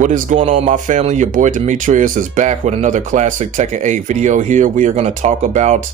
What is going on, my family? Your boy Demetrius is back with another classic Tekken 8 video. Here we are going to talk about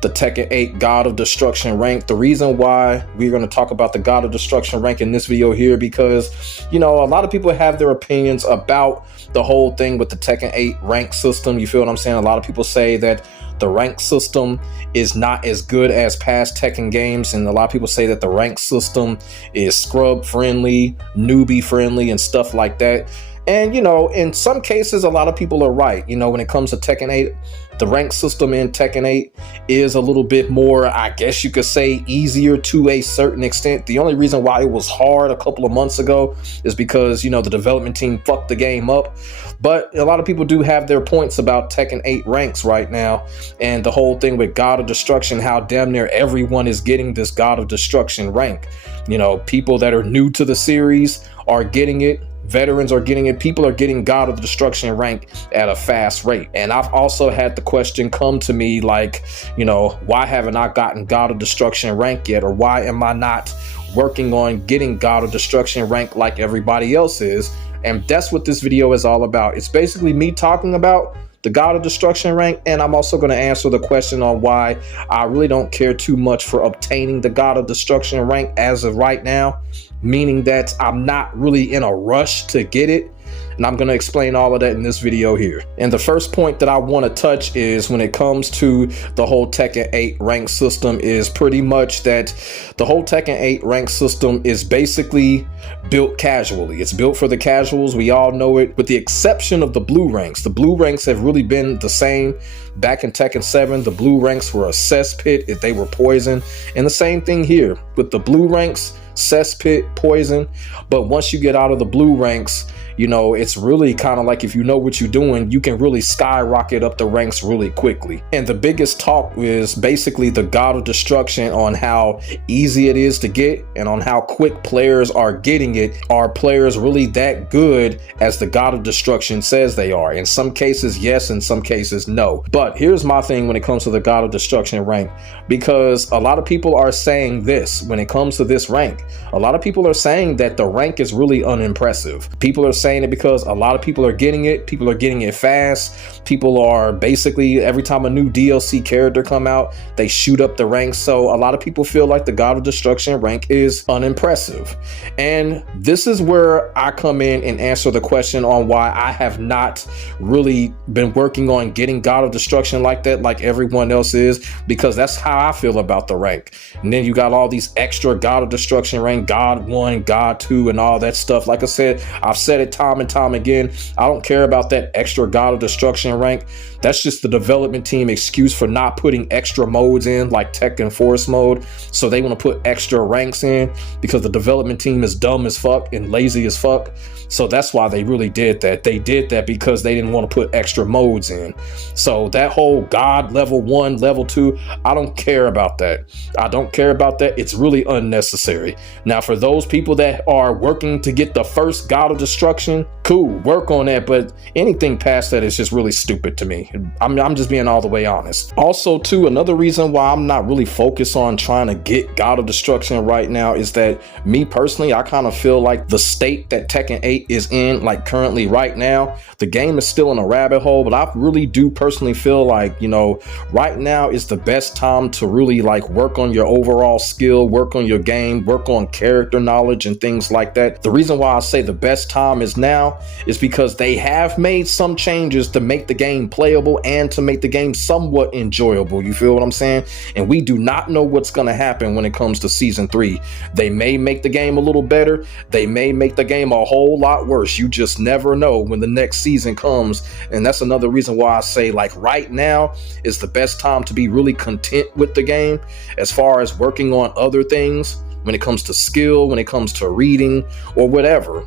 the Tekken 8 God of Destruction rank. The reason why we're going to talk about the God of Destruction rank in this video here, because, you know, a lot of people have their opinions about the whole thing with the Tekken 8 rank system. You feel what I'm saying? A lot of people say that the rank system is not as good as past Tekken games, and a lot of people say that the rank system is scrub friendly, newbie friendly, and stuff like that. And, you know, in some cases, a lot of people are right. You know, when it comes to Tekken 8, the rank system in Tekken 8 is a little bit more, I guess you could say, easier to a certain extent. The only reason why it was hard a couple of months ago is because, you know, the development team fucked the game up. But a lot of people do have their points about Tekken 8 ranks right now. And the whole thing with God of Destruction, how damn near everyone is getting this God of Destruction rank. You know, people that are new to the series are getting it. Veterans are getting it. People are getting God of the Destruction rank at a fast rate. And I've also had the question come to me like, you know, why haven't I gotten God of Destruction rank yet? Or why am I not working on getting God of Destruction rank like everybody else is? And that's what this video is all about. It's basically me talking about the God of Destruction rank, and I'm also going to answer the question on why I really don't care too much for obtaining the God of Destruction rank as of right now, meaning that I'm not really in a rush to get it. And I'm going to explain all of that in this video here. And the first point that I want to touch is when it comes to the whole Tekken 8 rank system is pretty much that the whole Tekken 8 rank system is basically built casually. It's built for the casuals. We all know it, with the exception of the blue ranks. The blue ranks have really been the same. Back in Tekken 7, the blue ranks were a cesspit if they were poison. And the same thing here with the blue ranks, cesspit, poison. But once you get out of the blue ranks, you know, it's really kind of like, if you know what you're doing, you can really skyrocket up the ranks really quickly. And the biggest talk is basically the God of Destruction on how easy it is to get and on how quick players are getting it. Are players really that good as the God of Destruction says they are? In some cases, yes. In some cases, no. But here's my thing when it comes to the God of Destruction rank, because a lot of people are saying this when it comes to this rank. A lot of people are saying that the rank is really unimpressive. People are saying it because a lot of people are getting it. People are getting it fast. People are basically, every time a new DLC character come out, they shoot up the ranks. So a lot of people feel like the God of Destruction rank is unimpressive. And this is where I come in and answer the question on why I have not really been working on getting God of Destruction like that, like everyone else is, because that's how I feel about the rank. And then you got all these extra God of Destruction rank, God 1, God 2, and all that stuff. Like I said, I've said it time and time again, I don't care about that extra God of Destruction rank. That's just the development team excuse for not putting extra modes in, like Tekken Force mode. So they want to put extra ranks in because the development team is dumb as fuck and lazy as fuck. So that's why they really did that. They did that because they didn't want to put extra modes in. So that whole God level 1, level 2, I don't care about that. I don't care about that. It's really unnecessary. Now, for those people that are working to get the first God of Destruction, cool, work on that. But anything past that is just really stupid to me. I'm just being all the way honest. Also, too, another reason why I'm not really focused on trying to get God of Destruction right now is that me personally, I kind of feel like the state that Tekken 8 is in, like currently right now, the game is still in a rabbit hole. But I really do personally feel like, you know, right now is the best time to really like work on your overall skill, work on your game, work on character knowledge and things like that. The reason why I say the best time is now is because they have made some changes to make the game playable and to make the game somewhat enjoyable. You feel what I'm saying? And we do not know what's going to happen when it comes to season 3. They may make the game a little better. They may make the game a whole lot worse. You just never know when the next season comes. And that's another reason why I say, like, right now is the best time to be really content with the game as far as working on other things. When it comes to skill, when it comes to reading, or whatever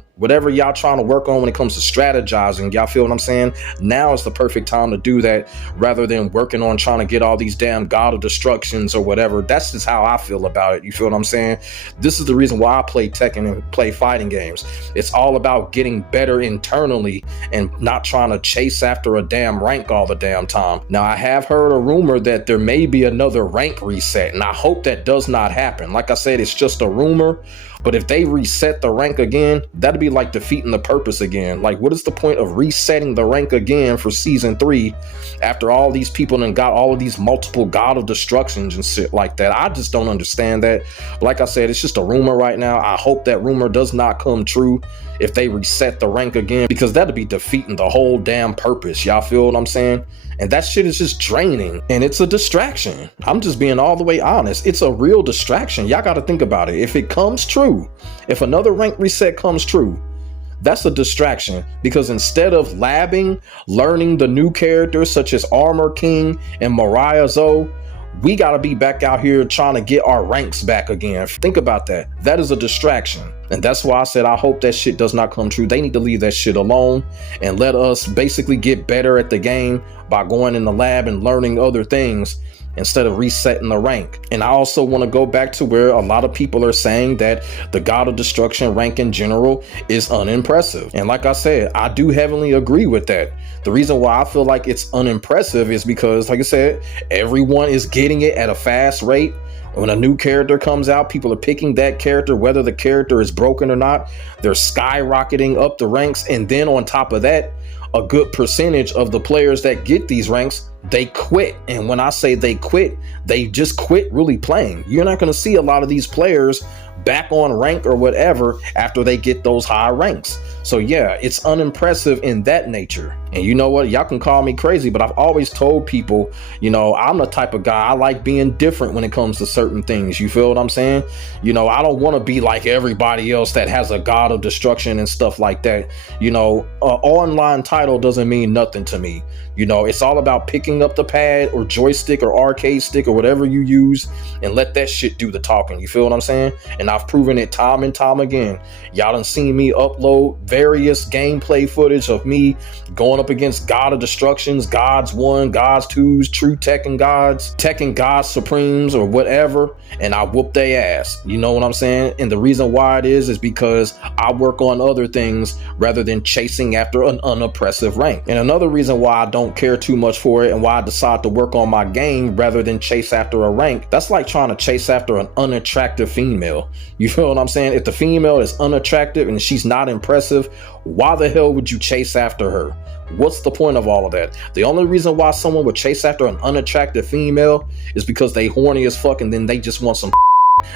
y'all trying to work on when it comes to strategizing, y'all feel what I'm saying? Now is the perfect time to do that, rather than working on trying to get all these damn God of Destructions or whatever. That's just how I feel about it. You feel what I'm saying? This is the reason why I play Tekken and play fighting games. It's all about getting better internally and not trying to chase after a damn rank all the damn time. Now, I have heard a rumor that there may be another rank reset, and I hope that does not happen. Like I said, it's just a rumor, But if they reset the rank again, that'd be like defeating the purpose again. Like, what is the point of resetting the rank again for season 3 after all these people done got all of these multiple God of Destructions and shit like that? I just don't understand that. Like I said, it's just a rumor right now. I hope that rumor does not come true if they reset the rank again, because that'd be defeating the whole damn purpose. Y'all feel what I'm saying? And that shit is just draining, and it's a distraction. I'm just being all the way honest. It's a real distraction. Y'all got to think about it. If it comes true, if another rank reset comes true, that's a distraction, because instead of labbing, learning the new characters such as Armor King and Mariah Zoe, we got to be back out here trying to get our ranks back again. Think about that. That is a distraction. And that's why I said I hope that shit does not come true. They need to leave that shit alone and let us basically get better at the game by going in the lab and learning other things instead of resetting the rank. And I also want to go back to where a lot of people are saying that the God of Destruction rank in general is unimpressive. And like I said, I do heavily agree with that. The reason why I feel like it's unimpressive is because, like I said, everyone is getting it at a fast rate. When a new character comes out, people are picking that character, whether the character is broken or not. They're skyrocketing up the ranks. And then on top of that, a good percentage of the players that get these ranks, they quit. And when I say they quit, they just quit really playing. You're not going to see a lot of these players back on rank or whatever after they get those high ranks. So yeah, it's unimpressive in that nature. And you know what? Y'all can call me crazy, but I've always told people, you know, I'm the type of guy, I like being different when it comes to certain things. You feel what I'm saying? You know, I don't want to be like everybody else that has a God of Destruction and stuff like that. You know, an online title doesn't mean nothing to me. You know, it's all about picking up the pad or joystick or arcade stick or whatever you use and let that shit do the talking. You feel what I'm saying? And I've proven it time and time again. Y'all done seen me upload various gameplay footage of me going up against God of Destructions, Gods 1, Gods 2s, True Tekken Gods Supremes or whatever, and I whoop their ass. You know what I'm saying? And the reason why it is because I work on other things rather than chasing after an unoppressive rank. And another reason why I don't care too much for it and why I decide to work on my game rather than chase after a rank, that's like trying to chase after an unattractive female. You feel what I'm saying? If the female is unattractive and she's not impressive, why the hell would you chase after her? What's the point of all of that? The only reason why someone would chase after an unattractive female is because they horny as fuck and then they just want some.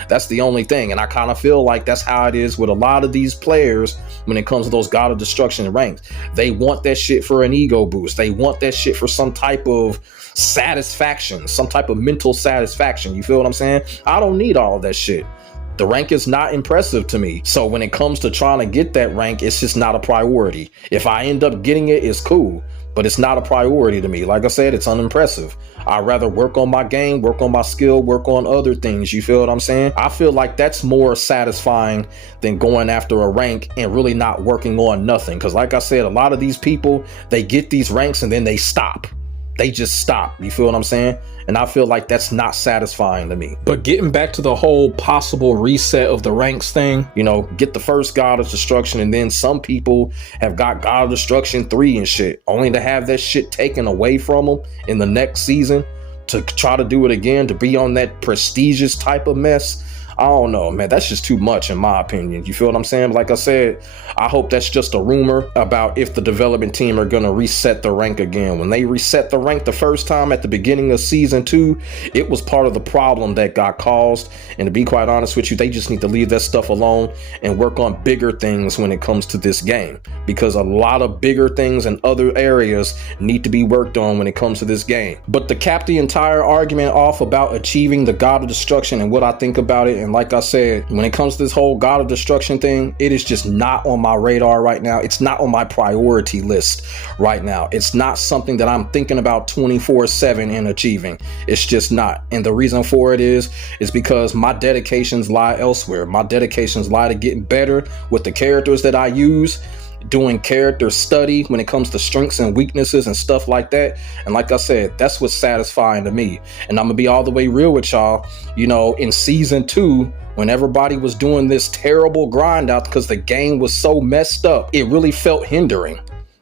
That's the only thing. And I kind of feel like that's how it is with a lot of these players when it comes to those God of Destruction ranks. They want that shit for an ego boost. They want that shit for some type of satisfaction, some type of mental satisfaction. You feel what I'm saying? I don't need all of that shit. The rank is not impressive to me. So when it comes to trying to get that rank, it's just not a priority. If I end up getting it, it's cool, but it's not a priority to me. Like I said, it's unimpressive. I'd rather work on my game, work on my skill, work on other things. You feel what I'm saying? I feel like that's more satisfying than going after a rank and really not working on nothing. Because like I said, a lot of these people, they get these ranks and then they stop. They just stop. You feel what I'm saying? And I feel like that's not satisfying to me. But getting back to the whole possible reset of the ranks thing, you know, get the first God of Destruction, and then some people have got God of Destruction 3 and shit, only to have that shit taken away from them in the next season to try to do it again, to be on that prestigious type of mess. I don't know, man. That's just too much in my opinion. You feel what I'm saying? Like I said, I hope that's just a rumor about if the development team are going to reset the rank again. When they reset the rank the first time at the beginning of season 2, it was part of the problem that got caused. And to be quite honest with you, they just need to leave that stuff alone and work on bigger things when it comes to this game, because a lot of bigger things in other areas need to be worked on when it comes to this game. But to cap the entire argument off about achieving the God of Destruction and what I think about it, and like I said, when it comes to this whole God of Destruction thing, it is just not on my radar right now. It's not on my priority list right now. It's not something that I'm thinking about 24/7 in achieving. It's just not. And the reason for it is because my dedications lie elsewhere. My dedications lie to getting better with the characters that I use, doing character study when it comes to strengths and weaknesses and stuff like that. And like I said, that's what's satisfying to me. And I'm gonna be all the way real with y'all. You know, in season 2, when everybody was doing this terrible grind out because the game was so messed up, it really felt hindering.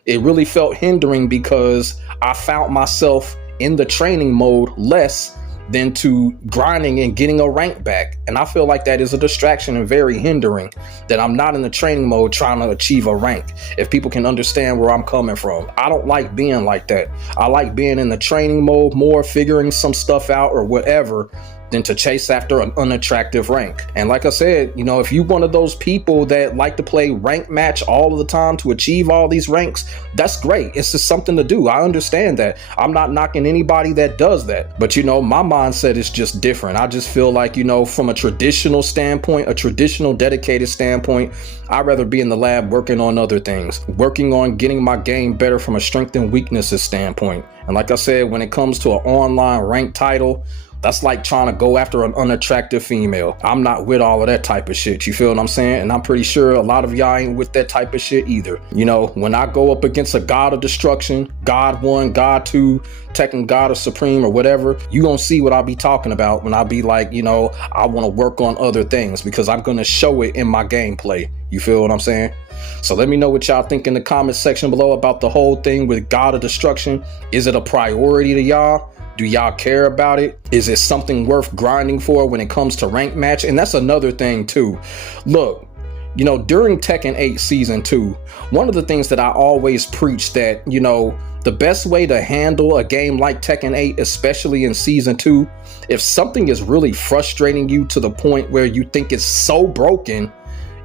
It really felt hindering because I found myself in the training mode less than to grinding and getting a rank back. And I feel like that is a distraction and very hindering, that I'm not in the training mode trying to achieve a rank. If people can understand where I'm coming from, I don't like being like that. I like being in the training mode more, figuring some stuff out or whatever, than to chase after an unattractive rank. And like I said, you know, if you one of those people that like to play rank match all of the time to achieve all these ranks, that's great. It's just something to do. I understand that. I'm not knocking anybody that does that. But, you know, my mindset is just different. I just feel like, you know, from a traditional standpoint, a traditional dedicated standpoint, I'd rather be in the lab working on other things, working on getting my game better from a strength and weaknesses standpoint. And like I said, when it comes to an online rank title, that's like trying to go after an unattractive female. I'm not with all of that type of shit. You feel what I'm saying? And I'm pretty sure a lot of y'all ain't with that type of shit either. You know, when I go up against a god of destruction, God 1, God 2, Tekken God of Supreme or whatever, you gonna see what I'll be talking about when I be like, you know, I want to work on other things, because I'm gonna show it in my gameplay. You feel what I'm saying? So let me know what y'all think in the comment section below about the whole thing with God of Destruction. Is it a priority to y'all? Do y'all care about it? Is it something worth grinding for when it comes to rank match? And that's another thing too. Look, you know, during Tekken 8 Season 2, one of the things that I always preach, that, you know, the best way to handle a game like Tekken 8, especially in Season 2, if something is really frustrating you to the point where you think it's so broken,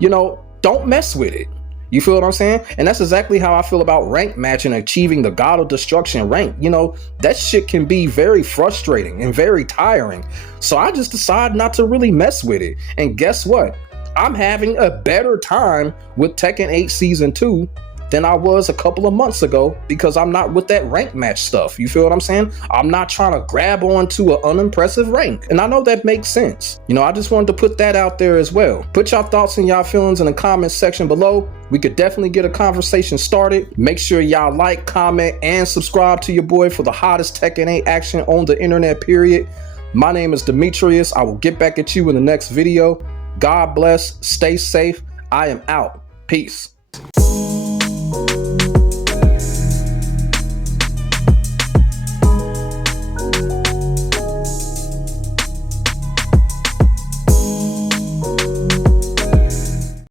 you know, don't mess with it. You feel what I'm saying? And that's exactly how I feel about rank match and achieving the God of Destruction rank. You know, that shit can be very frustrating and very tiring. So I just decide not to really mess with it. And guess what? I'm having a better time with Tekken 8 Season 2 than I was a couple of months ago, because I'm not with that rank match stuff. You feel what I'm saying? I'm not trying to grab onto an unimpressive rank. And I know that makes sense. You know, I just wanted to put that out there as well. Put y'all thoughts and y'all feelings in the comment section below. We could definitely get a conversation started. Make sure y'all like, comment, and subscribe to your boy for the hottest Tekken 8 action on the internet, period. My name is Demetrius. I will get back at you in the next video. God bless. Stay safe. I am out. Peace.